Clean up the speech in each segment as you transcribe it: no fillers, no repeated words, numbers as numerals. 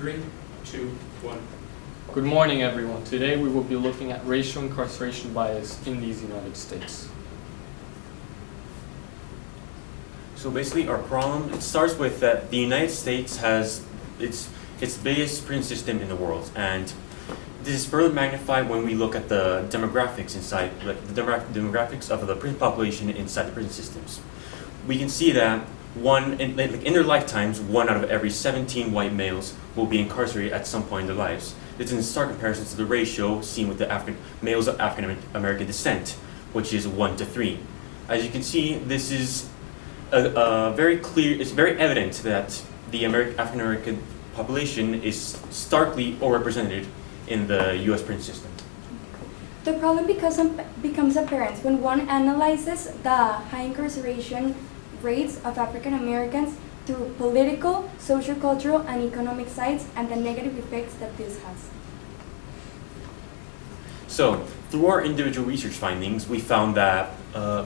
3, 2, 1. Good morning, everyone. Today we will be looking at racial incarceration bias in these United States. So basically our problem, it starts with that the United States has its biggest prison system in the world, and this is further magnified when we look at the demographics inside, like the demographics of the prison population inside the prison systems. We can see that in their lifetimes, 1 out of every 17 white males will be incarcerated at some point in their lives. This is in stark comparison to the ratio seen with the males of African American descent, which is 1 to 3. As you can see, this is very clear. It's very evident that the African American population is starkly overrepresented in the U.S. prison system. The problem becomes apparent when one analyzes the high incarceration rates of African Americans through political, social-cultural, and economic sides and the negative effects that this has. So, through our individual research findings, we found that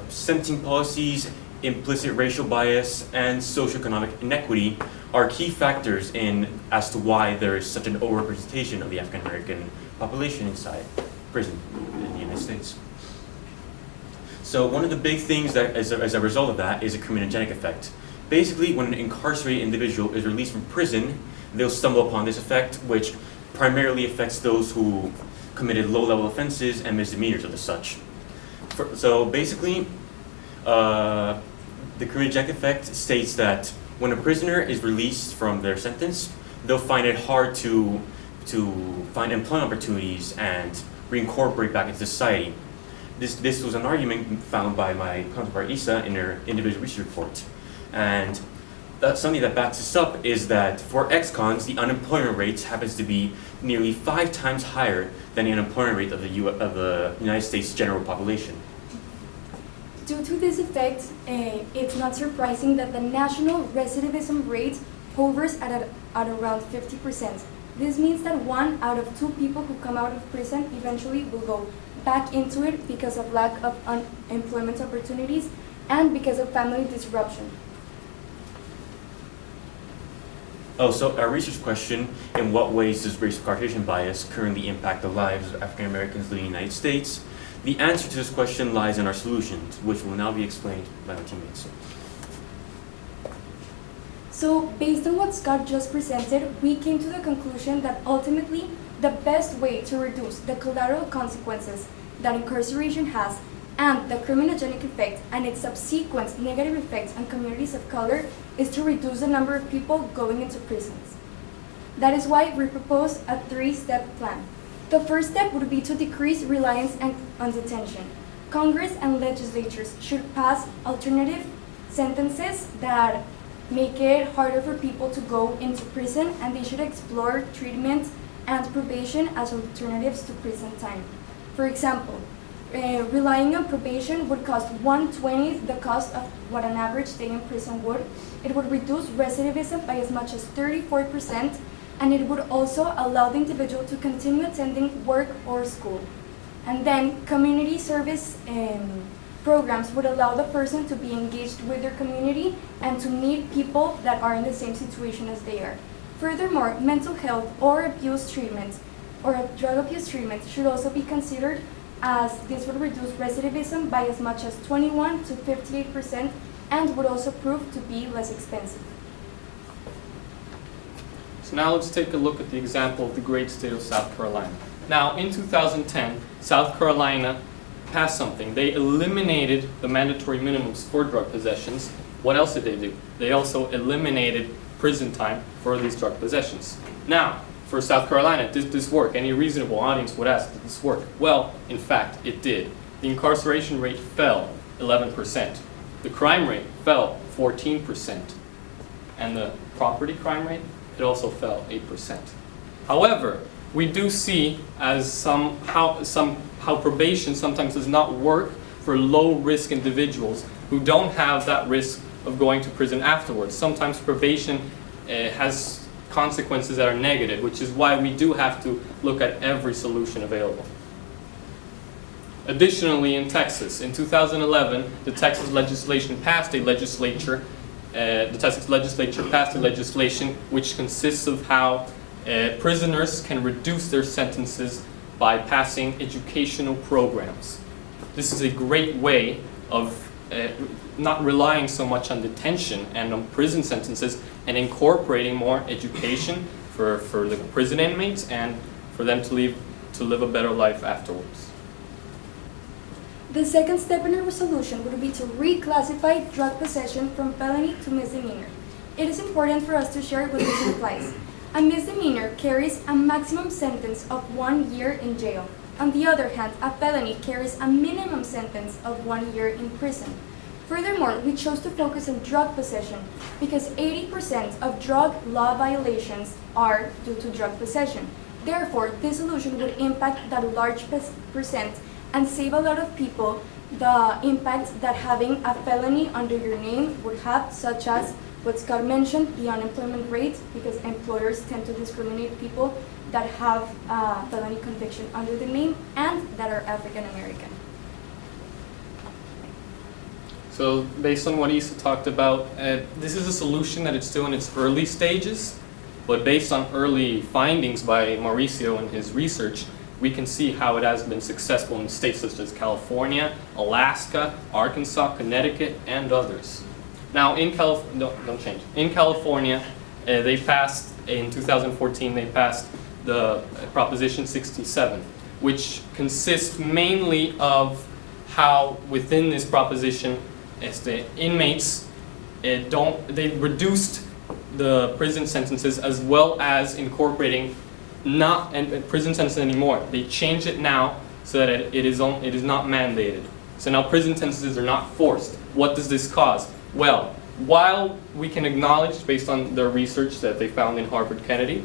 sentencing policies, implicit racial bias, and socioeconomic inequity are key factors as to why there is such an overrepresentation of the African American population inside prison in the United States. So one of the big things that as a result of that is a criminogenic effect. Basically, when an incarcerated individual is released from prison, they'll stumble upon this effect, which primarily affects those who committed low-level offenses and misdemeanors of the such. So basically, the criminogenic effect states that when a prisoner is released from their sentence, they'll find it hard to find employment opportunities and reincorporate back into society. This was an argument found by my counterpart Isa in her individual research report. And something that backs this up is that for ex-cons, the unemployment rate happens to be nearly 5 times higher than the unemployment rate of the United States general population. Due to this effect, it's not surprising that the national recidivism rate hovers at around 50%. This means that 1 out of 2 people who come out of prison eventually will go back into it because of lack of employment opportunities and because of family disruption. Oh, so our research question, in what ways does racial incarceration bias currently impact the lives of African Americans living in the United States? The answer to this question lies in our solutions, which will now be explained by my teammates. So, based on what Scott just presented, we came to the conclusion that ultimately the best way to reduce the collateral consequences that incarceration has and the criminogenic effect and its subsequent negative effects on communities of color is to reduce the number of people going into prisons. That is why we propose a 3-step plan. The first step would be to decrease reliance on detention. Congress and legislatures should pass alternative sentences that make it harder for people to go into prison, and they should explore treatment and probation as alternatives to prison time. For example, relying on probation would cost 1/20 the cost of what an average day in prison would. It would reduce recidivism by as much as 34%, and it would also allow the individual to continue attending work or school. And then community service programs would allow the person to be engaged with their community and to meet people that are in the same situation as they are. Furthermore, mental health or abuse treatment or drug abuse treatment should also be considered, as this would reduce recidivism by as much as 21 to 58% and would also prove to be less expensive. So now let's take a look at the example of the great state of South Carolina. Now, in 2010, South Carolina passed something. They eliminated the mandatory minimums for drug possessions. What else did they do? They also eliminated prison time for these drug possessions. Now, for South Carolina, did this work? Any reasonable audience would ask, did this work? Well, in fact, it did. The incarceration rate fell 11%. The crime rate fell 14%. And the property crime rate, it also fell 8%. However, we do see as how probation sometimes does not work for low-risk individuals who don't have that risk of going to prison afterwards. Sometimes probation has consequences that are negative, which is why we do have to look at every solution available. Additionally, in Texas, in 2011, the Texas legislature passed a legislation which consists of how prisoners can reduce their sentences by passing educational programs. This is a great way of not relying so much on detention and on prison sentences and incorporating more education for the prison inmates and for them to live a better life afterwards. The second step in our resolution would be to reclassify drug possession from felony to misdemeanor. It is important for us to share what this implies. A misdemeanor carries a maximum sentence of 1 year in jail. On the other hand, a felony carries a minimum sentence of 1 year in prison. Furthermore, we chose to focus on drug possession because 80% of drug law violations are due to drug possession. Therefore, this solution would impact that large percent and save a lot of people the impact that having a felony under your name would have, such as what Scott mentioned, the unemployment rate, because employers tend to discriminate people that have a felony conviction under the name and that are African American. So based on what Issa talked about, this is a solution that it's still in its early stages, but based on early findings by Mauricio and his research, we can see how it has been successful in states such as California, Alaska, Arkansas, Connecticut, and others. Now in In California, they passed, in 2014, they passed the Proposition 67, which consists mainly of how within this proposition, as the inmates, they reduced the prison sentences as well as incorporating not prison sentences anymore. They changed it now so that it is not mandated. So now prison sentences are not forced. What does this cause? Well, while we can acknowledge, based on their research that they found in Harvard Kennedy,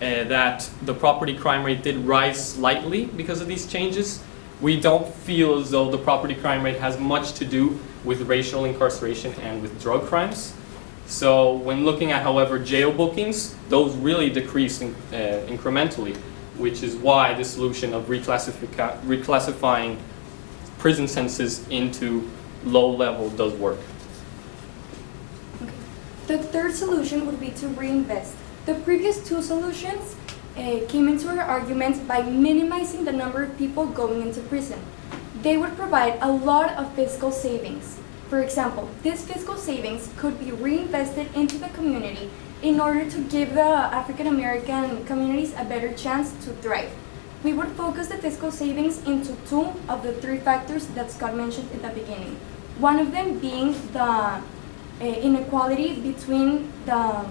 that the property crime rate did rise slightly because of these changes, we don't feel as though the property crime rate has much to do with racial incarceration and with drug crimes. So when looking at, however, jail bookings, those really decreased incrementally, which is why the solution of reclassifying prison sentences into low level does work. Okay. The third solution would be to reinvest. The previous two solutions came into our argument by minimizing the number of people going into prison. They would provide a lot of fiscal savings. For example, this fiscal savings could be reinvested into the community in order to give the African American communities a better chance to thrive. We would focus the fiscal savings into two of the three factors that Scott mentioned in the beginning. One of them being the inequality between the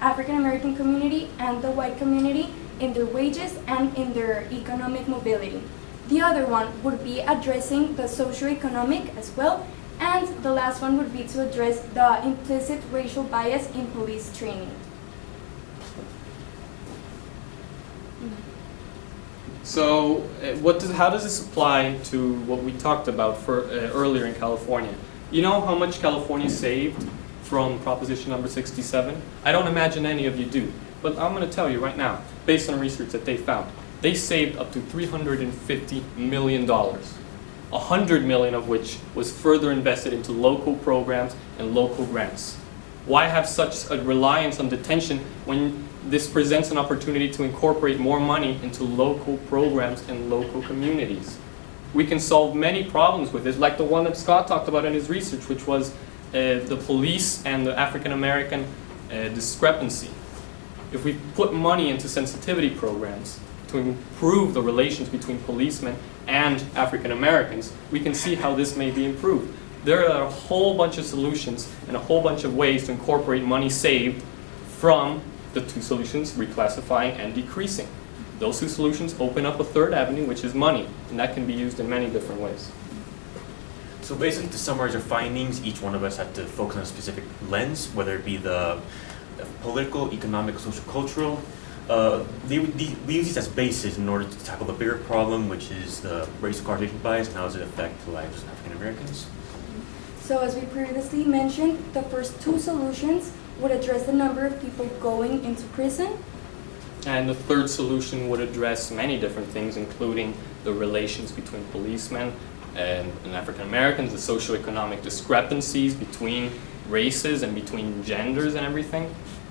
African American community and the white community in their wages and in their economic mobility. The other one would be addressing the socioeconomic as well. And the last one would be to address the implicit racial bias in police training. So how does this apply to what we talked about earlier in California? You know how much California saved from Proposition number 67? I don't imagine any of you do, but I'm going to tell you right now, based on research that they found, they saved up to $350 million. 100 million of which was further invested into local programs and local grants. Why have such a reliance on detention when this presents an opportunity to incorporate more money into local programs and local communities? We can solve many problems with this, like the one that Scott talked about in his research, which was the police and the African American discrepancy. If we put money into sensitivity programs to improve the relations between policemen and African Americans, we can see how this may be improved. There are a whole bunch of solutions and a whole bunch of ways to incorporate money saved from the two solutions, reclassifying and decreasing. Those two solutions open up a third avenue, which is money, and that can be used in many different ways. So basically, to summarize our findings, each one of us had to focus on a specific lens, whether it be the political, economic, social, cultural. We use these as bases in order to tackle the bigger problem, which is the racial incarceration bias and how does it affect the lives of African Americans. So as we previously mentioned, the first two solutions would address the number of people going into prison. And the third solution would address many different things, including the relations between policemen and African Americans, the socioeconomic discrepancies between races and between genders and everything,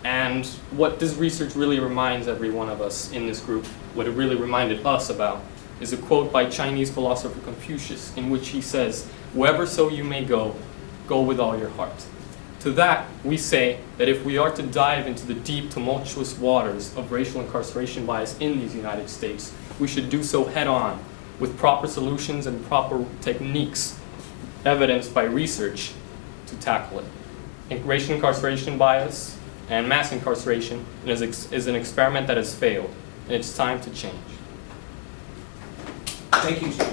And what this research really reminds every one of us in this group, what it really reminded us about, is a quote by Chinese philosopher Confucius, in which he says, "Wherever you may go, go with all your heart." To that, we say that if we are to dive into the deep, tumultuous waters of racial incarceration bias in these United States, we should do so head on, with proper solutions and proper techniques, evidenced by research, to tackle it. Racial incarceration bias and mass incarceration is an experiment that has failed, and it's time to change. Thank you, Steve.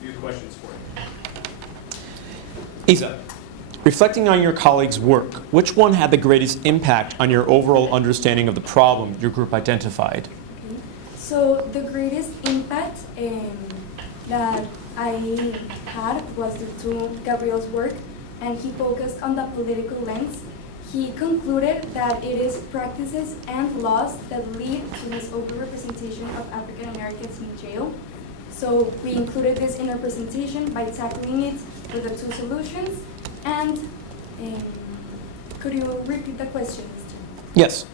Few questions for you. Isa, reflecting on your colleagues' work, which one had the greatest impact on your overall understanding of the problem your group identified? Okay. So the greatest impact that I had was due to Gabriel's work, and he focused on the political lens. He concluded that it is practices and laws that lead to this overrepresentation of African Americans in jail. So we included this in our presentation by tackling it with the two solutions. And could you repeat the question, Mr.? Yes.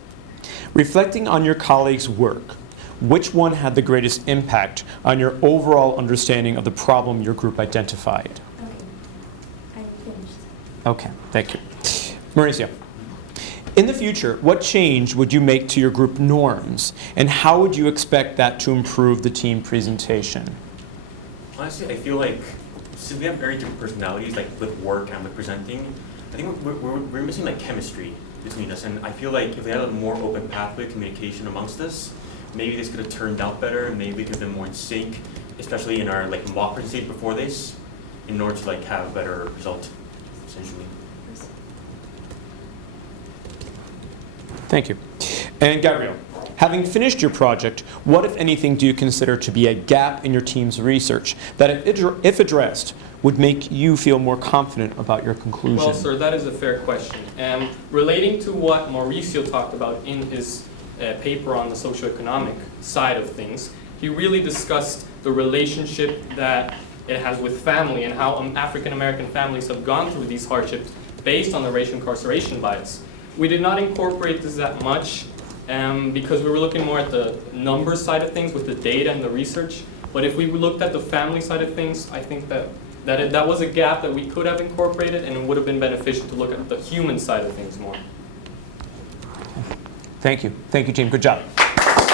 Reflecting on your colleagues' work, which one had the greatest impact on your overall understanding of the problem your group identified? Okay, I'm finished. Okay, thank you. Mauricio, in the future, what change would you make to your group norms, and how would you expect that to improve the team presentation? Honestly, I feel like since we have very different personalities, like with work and with presenting, I think we're missing like chemistry between us. And I feel like if we had a more open pathway of communication amongst us, maybe this could have turned out better, and maybe we could have been more in sync, especially in our like mock presentation before this, in order to like have a better result, essentially. Thank you. And Gabriel, having finished your project, what, if anything, do you consider to be a gap in your team's research that, if addressed, would make you feel more confident about your conclusion? Well, sir, that is a fair question. Relating to what Mauricio talked about in his paper on the socioeconomic side of things, he really discussed the relationship that it has with family and how African American families have gone through these hardships based on the racial incarceration bias. We did not incorporate this that much because we were looking more at the numbers side of things with the data and the research. But if we looked at the family side of things, I think that was a gap that we could have incorporated, and it would have been beneficial to look at the human side of things more. Thank you. Thank you, team. Good job.